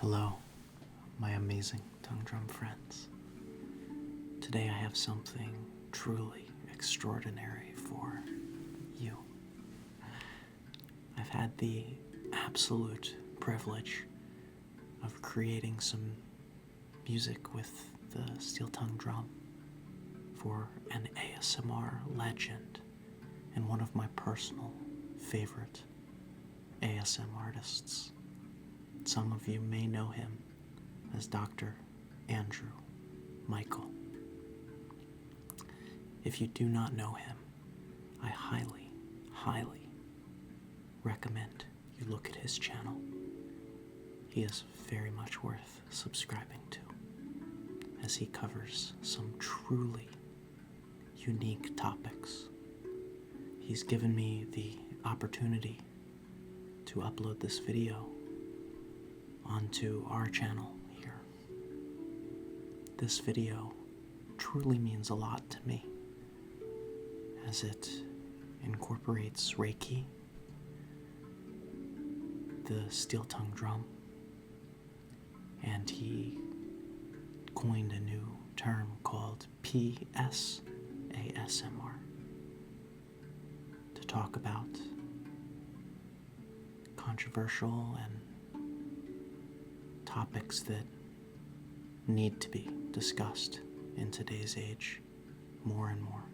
Hello, my amazing tongue drum friends. Today I have something truly extraordinary for you. I've had the absolute privilege of creating some music with the steel tongue drum for an ASMR legend and one of my personal favorite ASM artists. Some of you may know him as Dr. Andrew Michael. If you do not know him, I highly, highly recommend you look at his channel. He is very much worth subscribing to, as he covers some truly unique topics. He's given me the opportunity to upload this video onto our channel here. This video truly means a lot to me, as it incorporates Reiki, the steel tongue drum, and he coined a new term called PSASMR to talk about controversial and topics that need to be discussed in today's age more and more.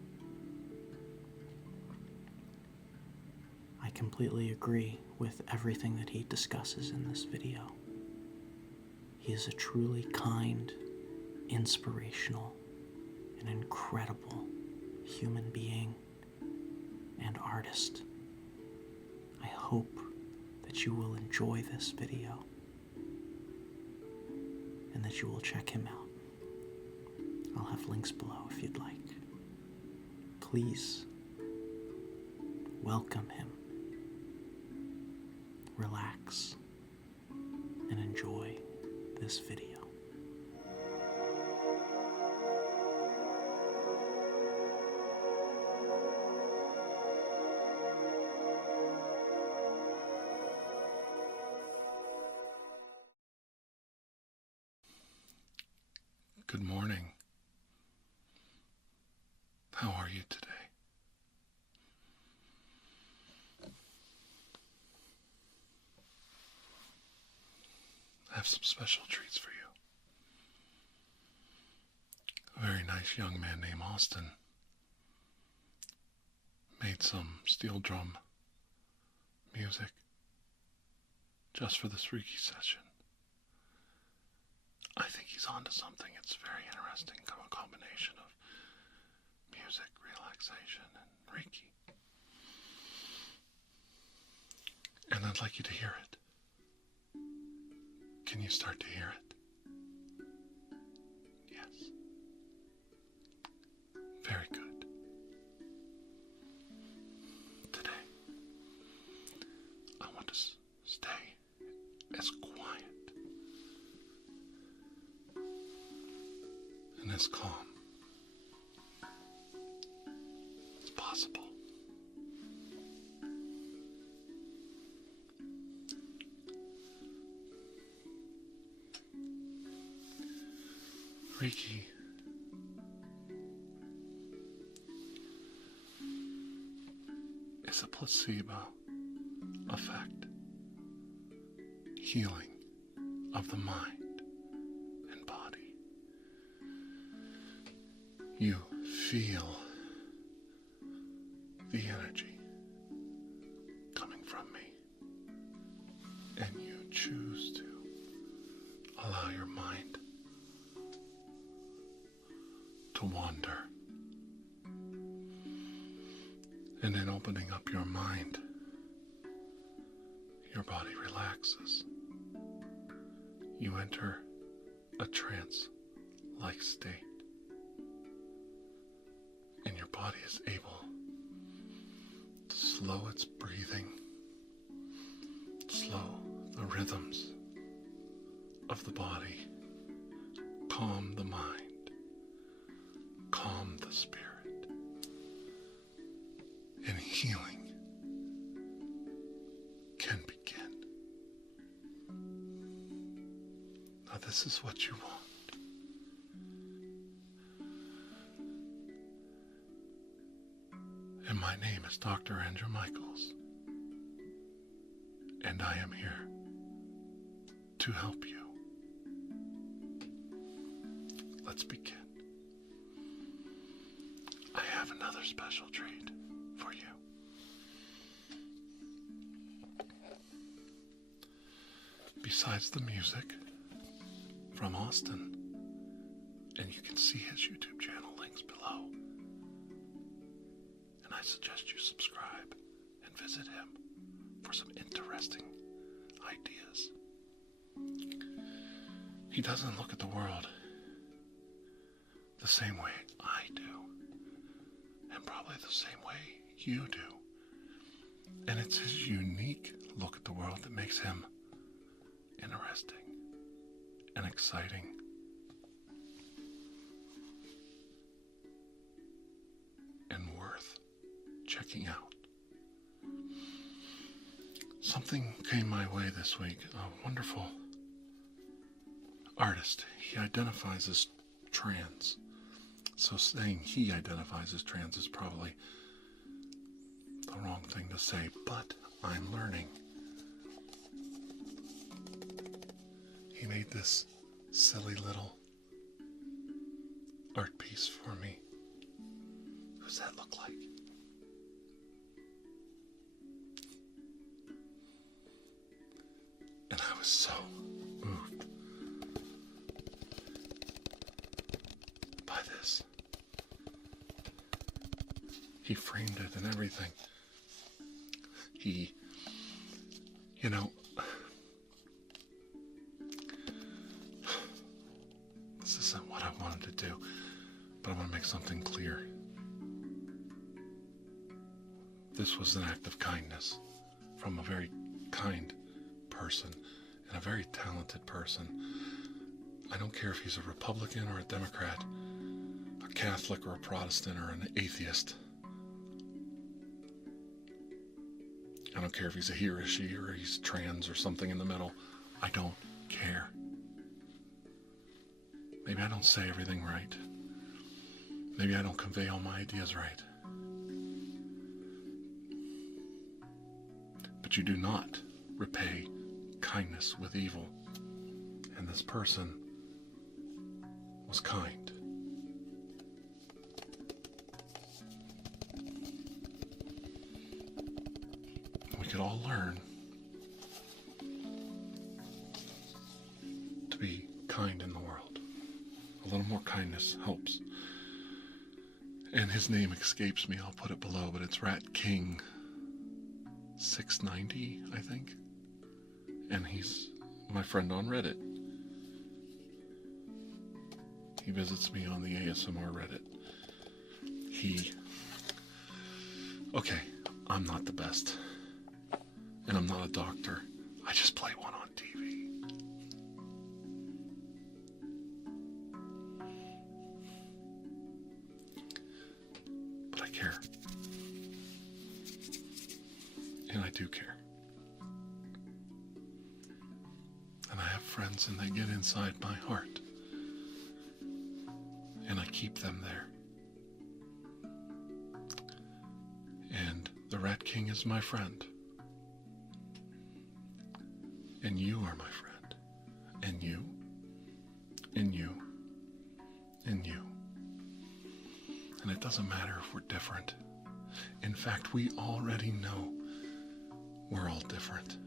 I completely agree with everything that he discusses in this video. He is a truly kind, inspirational, and incredible human being and artist. I hope that you will enjoy this video and that you will check him out. I'll have links below if you'd like. Please welcome him, relax, and enjoy this video. Good morning. How are you today? I have some special treats for you. A very nice young man named Austin made some steel drum music just for this Reiki session. I think he's onto something. It's very interesting, a combination of music, relaxation, and Reiki. And I'd like you to hear it. Can you start to hear it? Yes. Very good. Today, I want to stay as quiet and as calm as possible. Reiki is a placebo effect, healing of the mind and body. You feel the energy coming from me, and you choose to allow your mind to wander. And in opening up your mind, your body relaxes. You enter a trance-like state, and your body is able to slow its breathing, slow the rhythms of the body, calm the mind, calm the spirit, and healing can begin. Now this is what you want. And my name is Dr. Andrew Michaels. And I am here to help you. Let's begin. I have another special treat for you. Besides the music from Austin, and you can see his YouTube channel links below, and I suggest you subscribe and visit him for some interesting ideas. He doesn't look at the world the same way I do, and probably the same way you do. And it's his unique look at the world that makes him interesting and exciting. And worth checking out. Something came my way this week. A wonderful artist. He identifies as trans. So saying he identifies as trans is probably the wrong thing to say, but I'm learning. He made this silly little art piece for me. Who's that look like? And I was so moved by this. He framed it and everything. This isn't what I wanted to do, but I want to make something clear. This was an act of kindness from a very kind person and a very talented person. I don't care if he's a Republican or a Democrat, a Catholic or a Protestant or an atheist. I don't care if he's a he or a she or he's trans or something in the middle. I don't care. Maybe I don't say everything right. Maybe I don't convey all my ideas right. But you do not repay kindness with evil. And this person was kind. We could all learn to be kind in the world. A little more kindness helps. And his name escapes me, I'll put it below, but it's Rat King 690, I think. And he's my friend on Reddit. He visits me on the ASMR Reddit. Okay, I'm not the best. And I'm not a doctor. I just play one on TV. But I care. And I do care. And I have friends and they get inside my heart. And I keep them there. And the Rat King is my friend. And you are my friend. And you. And you. And you. And it doesn't matter if we're different. In fact, we already know we're all different.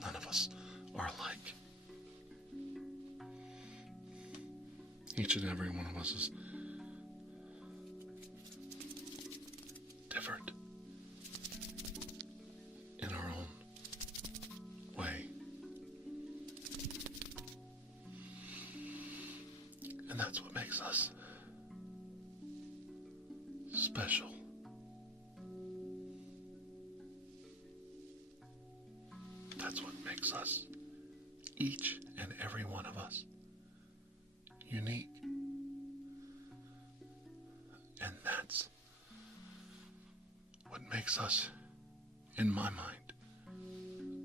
None of us are alike. Each and every one of us is different in our own way. And that's what makes us special. That's what makes us, each and every one of us, unique. And that's what makes us, in my mind,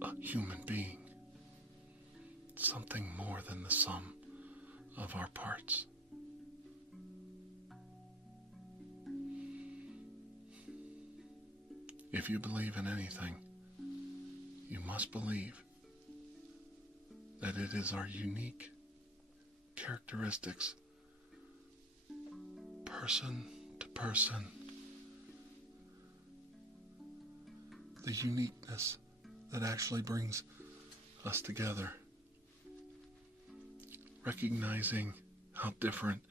a human being. something more than the sum of our parts. If you believe in anything, you must believe that it is our unique characteristics, person to person, the uniqueness that actually brings us together. Recognizing how different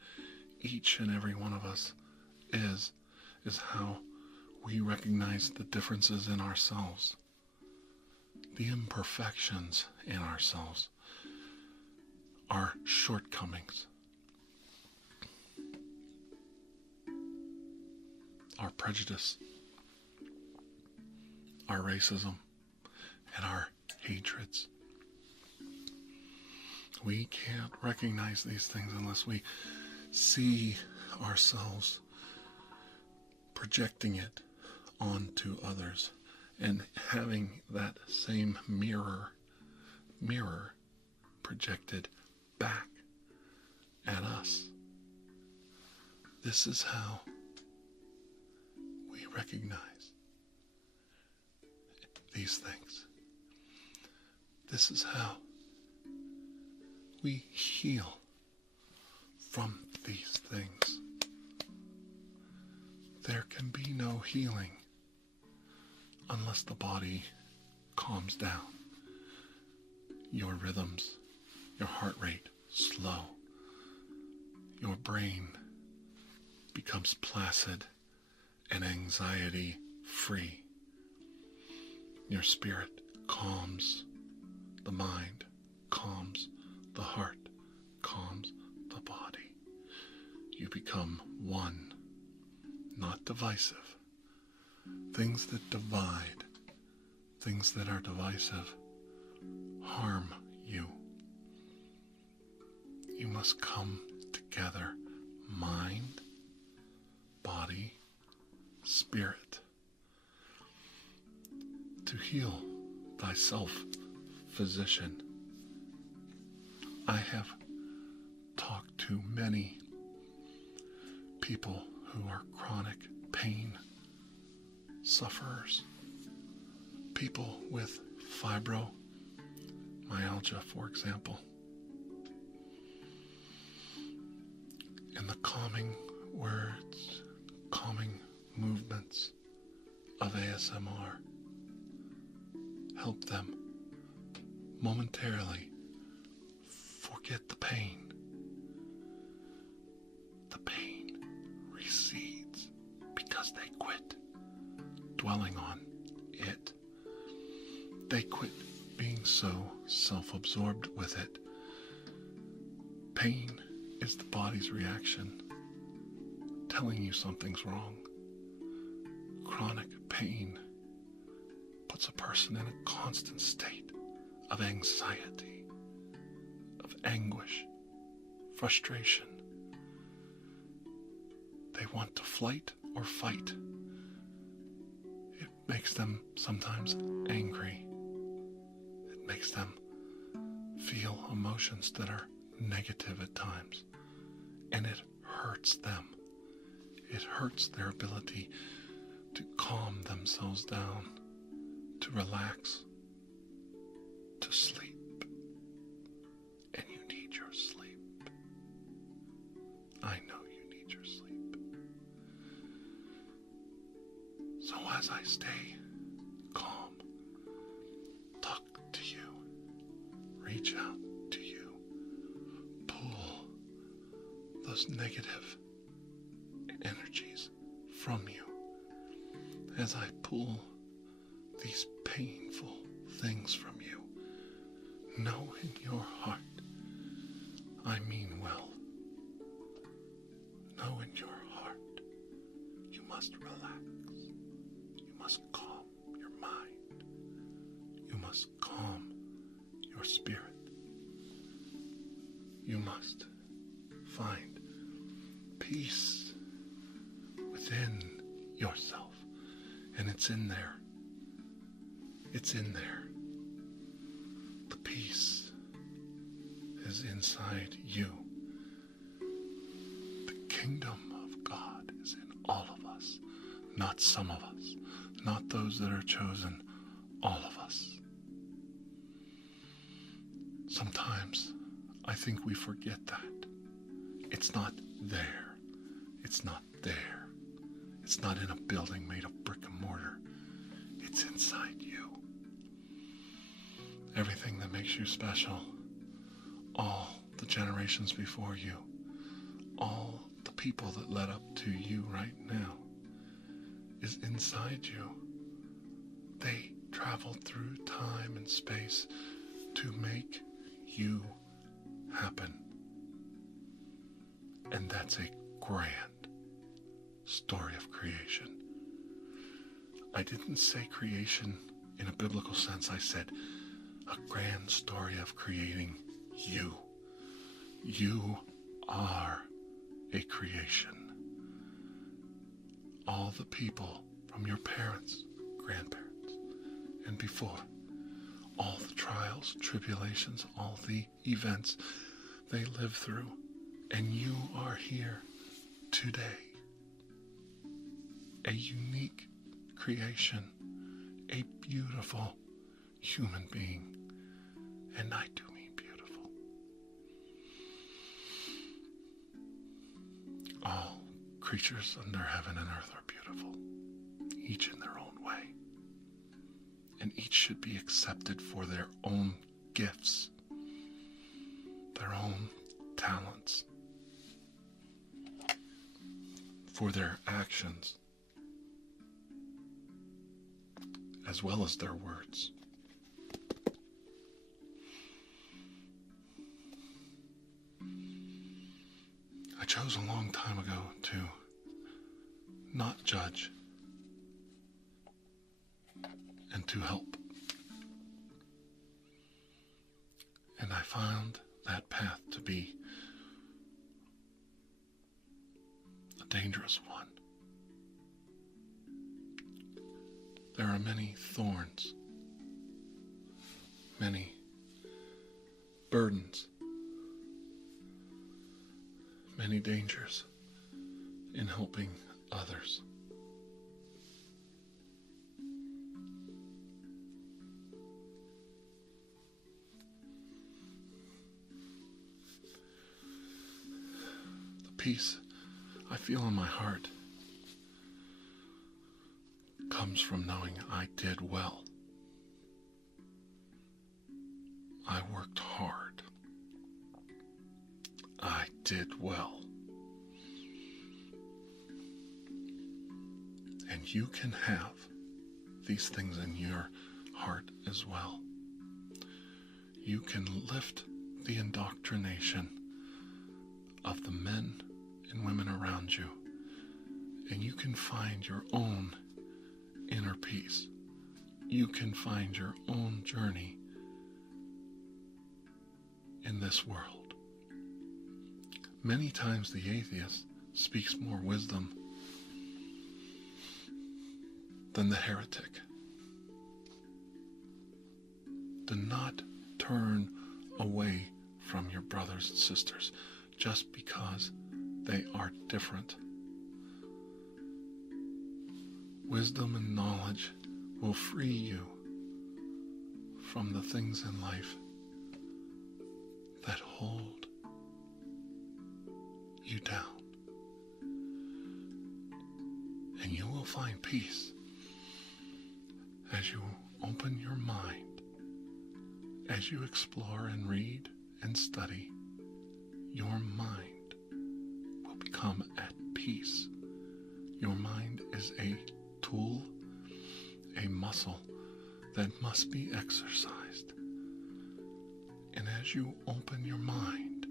each and every one of us is how we recognize the differences in ourselves, the imperfections in ourselves, our shortcomings, our prejudice, our racism, and our hatreds. We can't recognize these things unless we see ourselves projecting it onto others and having that same mirror projected back at us. This is how we recognize these things. This is how we heal from these things. There can be no healing unless the body calms down. Your rhythms, your heart rate slow. Your brain becomes placid and anxiety free. Your spirit calms the mind, calms the heart, calms the body. You become one, not divisive. Things that divide, things that are divisive, harm you. You must come together, mind, body, spirit, to heal thyself, physician. I have talked to many people who are chronic pain sufferers, people with fibromyalgia, for example, and the calming words, calming movements of ASMR help them momentarily forget the pain. The pain recedes because they quit dwelling on it. They quit being so self-absorbed with it. Pain is the body's reaction telling you something's wrong. Chronic pain puts a person in a constant state of anxiety, of anguish, frustration. They want to flight or fight. It makes them sometimes angry. It makes them feel emotions that are negative at times. And it hurts them. It hurts their ability to calm themselves down, to relax, to sleep. And you need your sleep. I know you need your sleep. So as I stay calm, talk to you, reach out to you, pull those negative energies from you. As I pull these painful things from you, know in your heart, I mean well. Know in your heart, you must relax. You must calm your mind. You must calm your spirit. You must find peace within yourself. And it's in there. It's in there. The peace is inside you. The kingdom of God is in all of us, not some of us, not those that are chosen, all of us. Sometimes I think we forget that. It's not there. It's not there. It's not in a building made of brick and mortar. It's inside you. Everything that makes you special, all the generations before you, all the people that led up to you right now, is inside you. They traveled through time and space to make you happen. And that's a grand story of creation. I didn't say creation in a biblical sense. I said a grand story of creating you. You are a creation. All the people from your parents, grandparents, and before, all the trials, tribulations, all the events they lived through, and you are here today. A unique creation, a beautiful human being, and I do mean beautiful. All creatures under heaven and earth are beautiful, each in their own way, and each should be accepted for their own gifts, their own talents, for their actions, as well as their words. I chose a long time ago to not judge and to help. And I found that path to be a dangerous one. There are many thorns, many burdens, many dangers in helping others. The peace I feel in my heart comes from knowing I did well. I worked hard. I did well. And you can have these things in your heart as well. You can lift the indoctrination of the men and women around you, and you can find your own inner peace. You can find your own journey in this world. Many times the atheist speaks more wisdom than the heretic. Do not turn away from your brothers and sisters just because they are different. Wisdom and knowledge will free you from the things in life that hold you down. And you will find peace as you open your mind, as you explore and read and study. Your mind will become at peace. Your mind is a tool, a muscle that must be exercised. And as you open your mind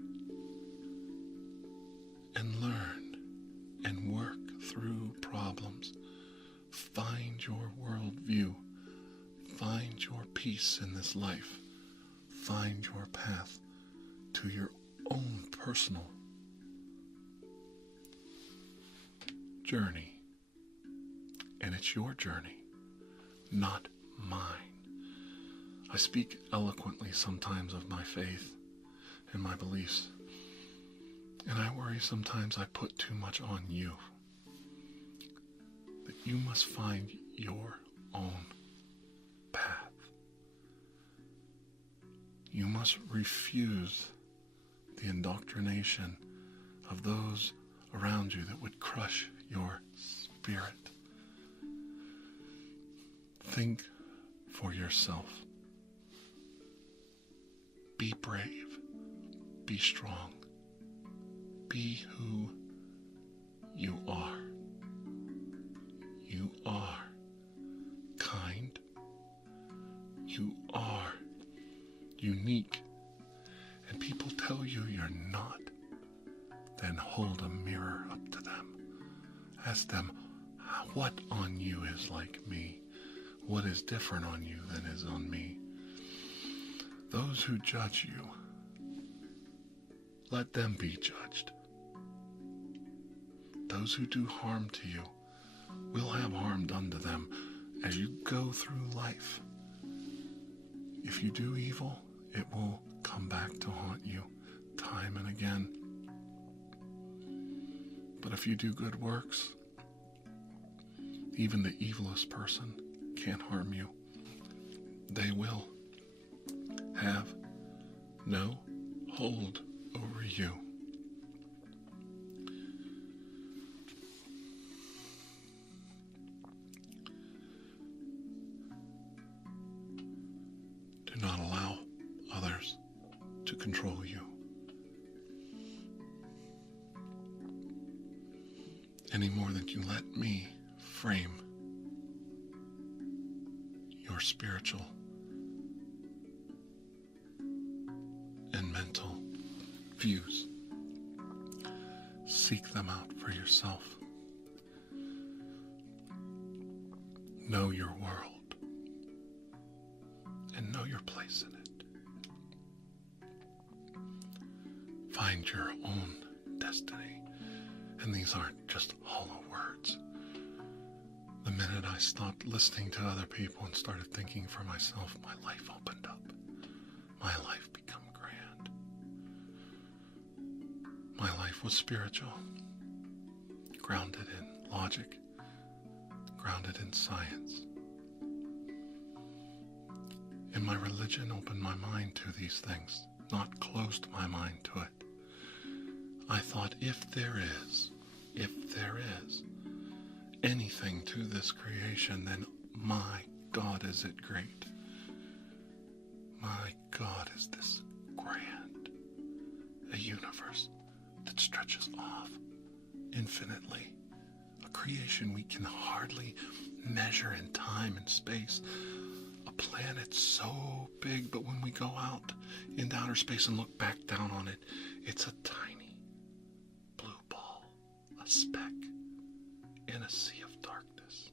and learn and work through problems, find your worldview, find your peace in this life, find your path to your own personal journey. And it's your journey, not mine. I speak eloquently sometimes of my faith and my beliefs. And I worry sometimes I put too much on you. That you must find your own path. You must refuse the indoctrination of those around you that would crush your spirit. Think for yourself. Be brave. Be strong. Be who you are. You are kind. You are unique. And people tell you you're not. Then hold a mirror up to them. Ask them, what on you is like me? What is different on you than is on me? Those who judge you, let them be judged. Those who do harm to you will have harm done to them as you go through life. If you do evil, it will come back to haunt you time and again. But if you do good works, even the evilest person can't harm you. They will have no hold over you. Do not allow others to control you any more than you let me frame your spiritual and mental views. Seek them out for yourself. Know your world and know your place in it. Find your own destiny. And these aren't just hollow words. The minute I stopped listening to other people and started thinking for myself, my life opened up. My life became grand. My life was spiritual, grounded in logic, grounded in science. And my religion opened my mind to these things, not closed my mind to it. I thought, if there is anything to this creation, then my God, is it great. My God, is this grand. A universe that stretches off infinitely. A creation we can hardly measure in time and space. A planet so big, but when we go out into outer space and look back down on it, it's a tiny blue ball, a speck in a sea of darkness.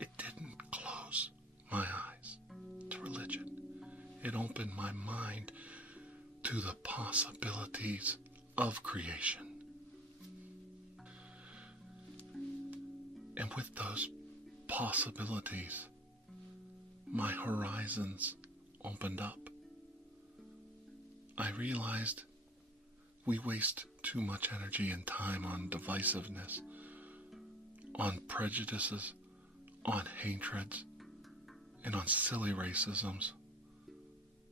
It didn't close my eyes to religion. It opened my mind to the possibilities of creation. And with those possibilities, my horizons opened up. I realized we waste too much energy and time on divisiveness, on prejudices, on hatreds, and on silly racisms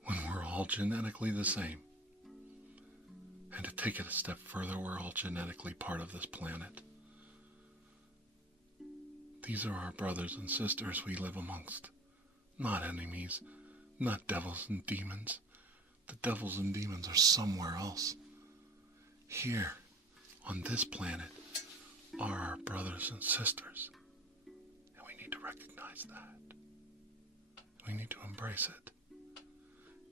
when we're all genetically the same. And to take it a step further, we're all genetically part of this planet. These are our brothers and sisters we live amongst, not enemies, not devils and demons. The devils and demons are somewhere else. Here, on this planet, are our brothers and sisters. And we need to recognize that. We need to embrace it.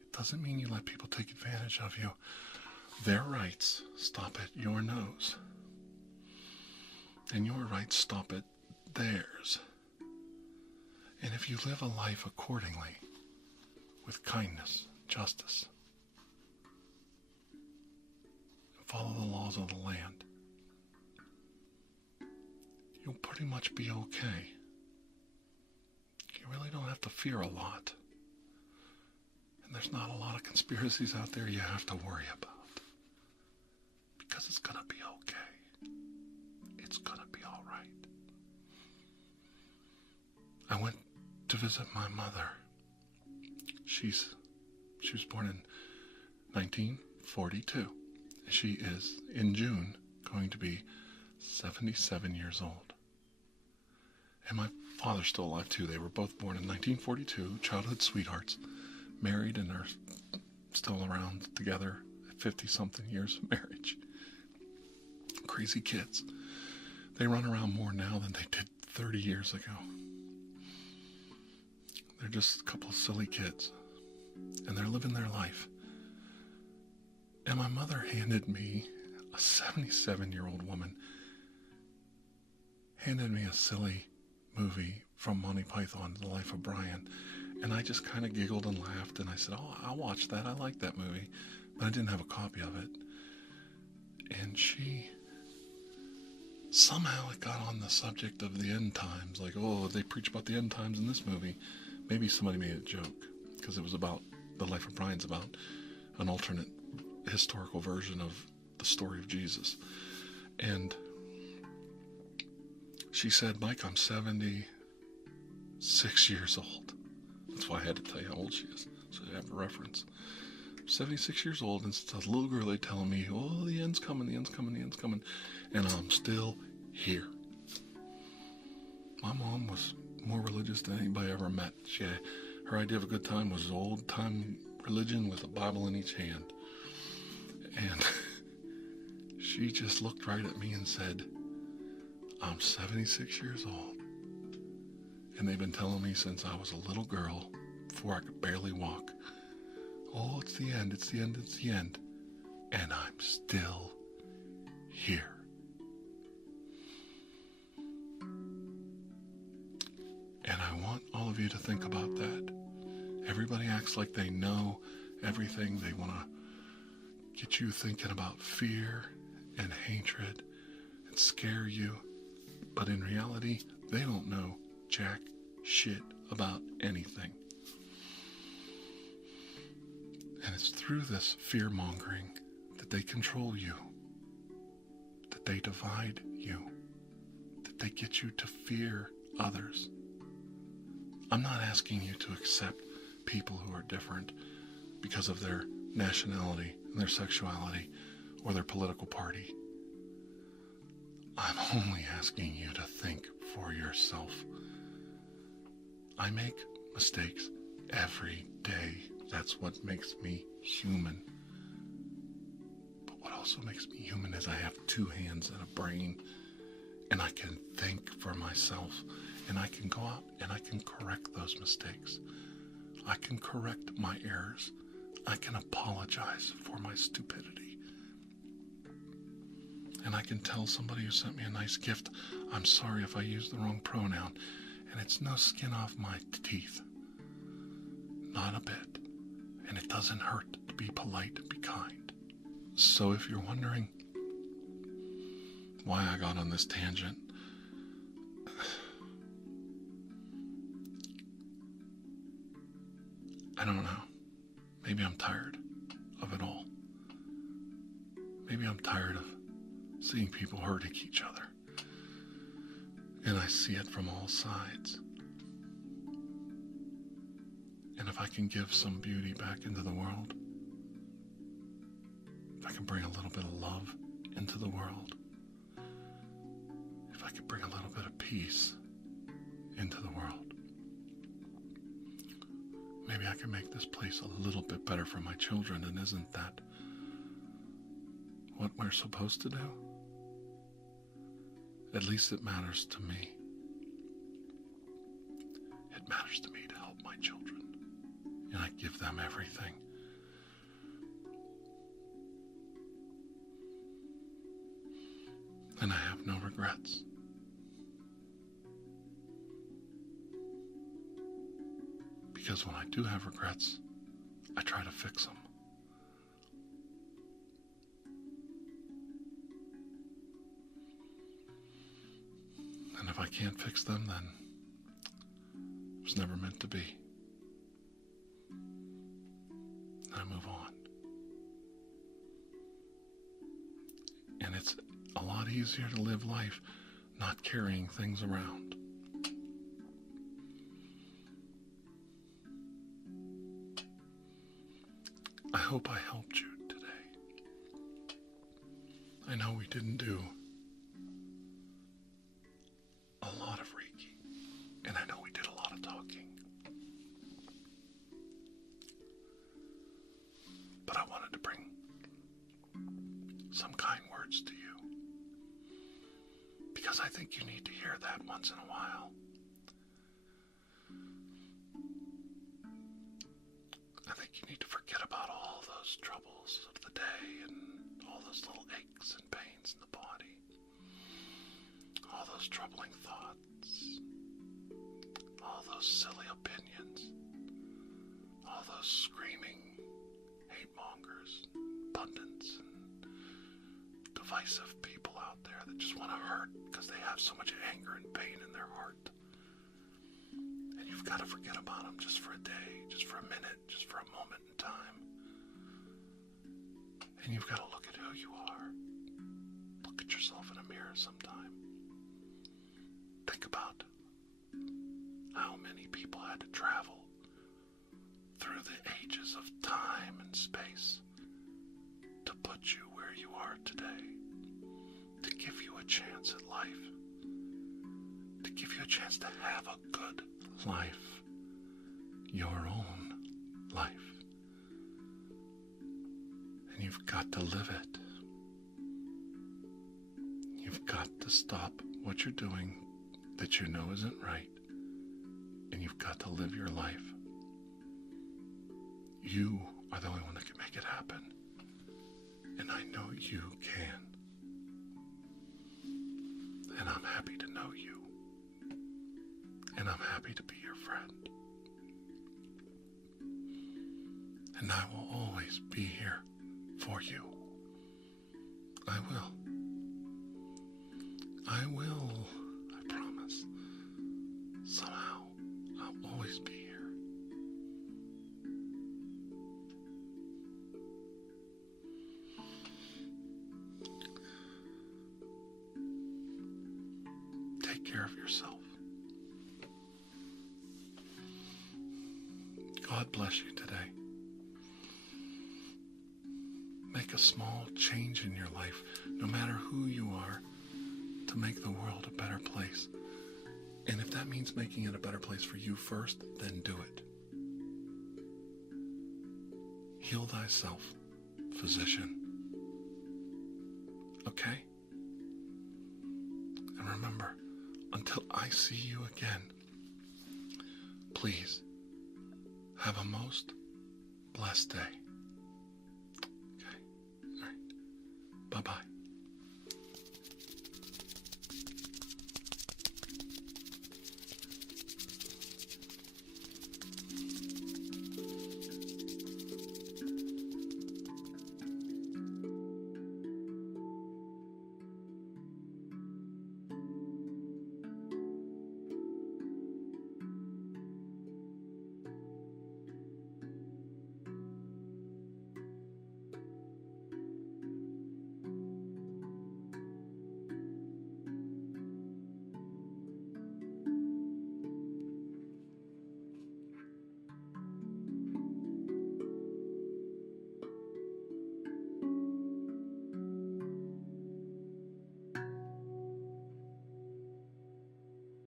It doesn't mean you let people take advantage of you. Their rights stop at your nose. And your rights stop at theirs. And if you live a life accordingly, with kindness, justice, and follow the laws of the land, you'll pretty much be okay. You really don't have to fear a lot. And there's not a lot of conspiracies out there you have to worry about. Because it's going to be okay. It's going to be all right. I went to visit my mother. She was born in 1942. She is, in June, going to be 77 years old. And my father's still alive too. They were both born in 1942, childhood sweethearts, married and are still around together at 50-something years of marriage. Crazy kids. They run around more now than they did 30 years ago. They're just a couple of silly kids. And they're living their life. And my mother handed me, a 77-year-old woman, handed me a silly movie from Monty Python, The Life of Brian. And I just kind of giggled and laughed, and I said, oh, I'll watch that. I like that movie. But I didn't have a copy of it. And somehow it got on the subject of the end times. Like, oh, they preach about the end times in this movie. Maybe somebody made a joke, because it was about, The Life of Brian's about an alternate historical version of the story of Jesus. And she said, Mike, I'm 76 years old. That's why I had to tell you how old she is, so I have a reference. 76 years old, and it's a little girl telling me, oh, the end's coming, the end's coming, the end's coming. And I'm still here. My mom was more religious than anybody I ever met. Her idea of a good time was old-time religion with a Bible in each hand. And she just looked right at me and said, I'm 76 years old. And they've been telling me since I was a little girl, before I could barely walk, oh, it's the end, it's the end, it's the end. And I'm still here. And I want all of you to think about that. Everybody acts like they know everything. They want to get you thinking about fear and hatred and scare you. But in reality, they don't know jack shit about anything. And it's through this fear-mongering that they control you, that they divide you, that they get you to fear others. I'm not asking you to accept people who are different because of their nationality and their sexuality or their political party. I'm only asking you to think for yourself. I make mistakes every day. That's what makes me human. But what also makes me human is I have two hands and a brain, and I can think for myself, and I can go out and I can correct those mistakes. I can correct my errors. I can apologize for my stupidity. And I can tell somebody who sent me a nice gift, I'm sorry if I used the wrong pronoun, and it's no skin off my teeth. Not a bit. And it doesn't hurt to be polite and be kind. So if you're wondering why I got on this tangent, I don't know. Maybe I'm tired of it all. Maybe I'm tired of seeing people hurting each other. And I see it from all sides. And if I can give some beauty back into the world, if I can bring a little bit of love into the world, if I could bring a little bit of peace into the world, maybe I can make this place a little bit better for my children. And isn't that what we're supposed to do? At least it matters to me. It matters to me to help my children. And I give them everything. And I have no regrets. Because when I do have regrets, I try to fix them. And if I can't fix them, then it was never meant to be. a lot easier to live life not carrying things around. I hope I helped you today. I know we didn't do a lot of Reiki, and I know we did a lot of talking. But I wanted to bring some kind words to you, because I think you need to hear that once in a while. I think you need to forget about all those troubles of the day and all those little aches and pains in the body, all those troubling thoughts, all those silly opinions, all those screaming hate mongers, pundits, and divisive people out there that just want to hurt because they have so much anger and pain in their heart. And you've got to forget about them just for a day, just for a minute, just for a moment in time. And you've got to look at who you are. Look at yourself in a mirror sometime. Think about how many people had to travel through the ages of time and space to put you where you are today, to give you a chance at life, to give you a chance to have a good life, your own life. And you've got to live it. You've got to stop what you're doing that you know isn't right, and you've got to live your life. You are the only one that can make it happen, and I know you can. And I'm happy to know you, and I'm happy to be your friend. And I will always be here for you. I will. I promise. Somehow, I'll always be here. Take care of yourself. God bless you today. Make a small change in your life, no matter who you are, to make the world a better place. And if that means making it a better place for you first, then do it. Heal thyself, physician. Okay? And remember, until I see you again, please have a most blessed day. Okay? All right. Bye-bye.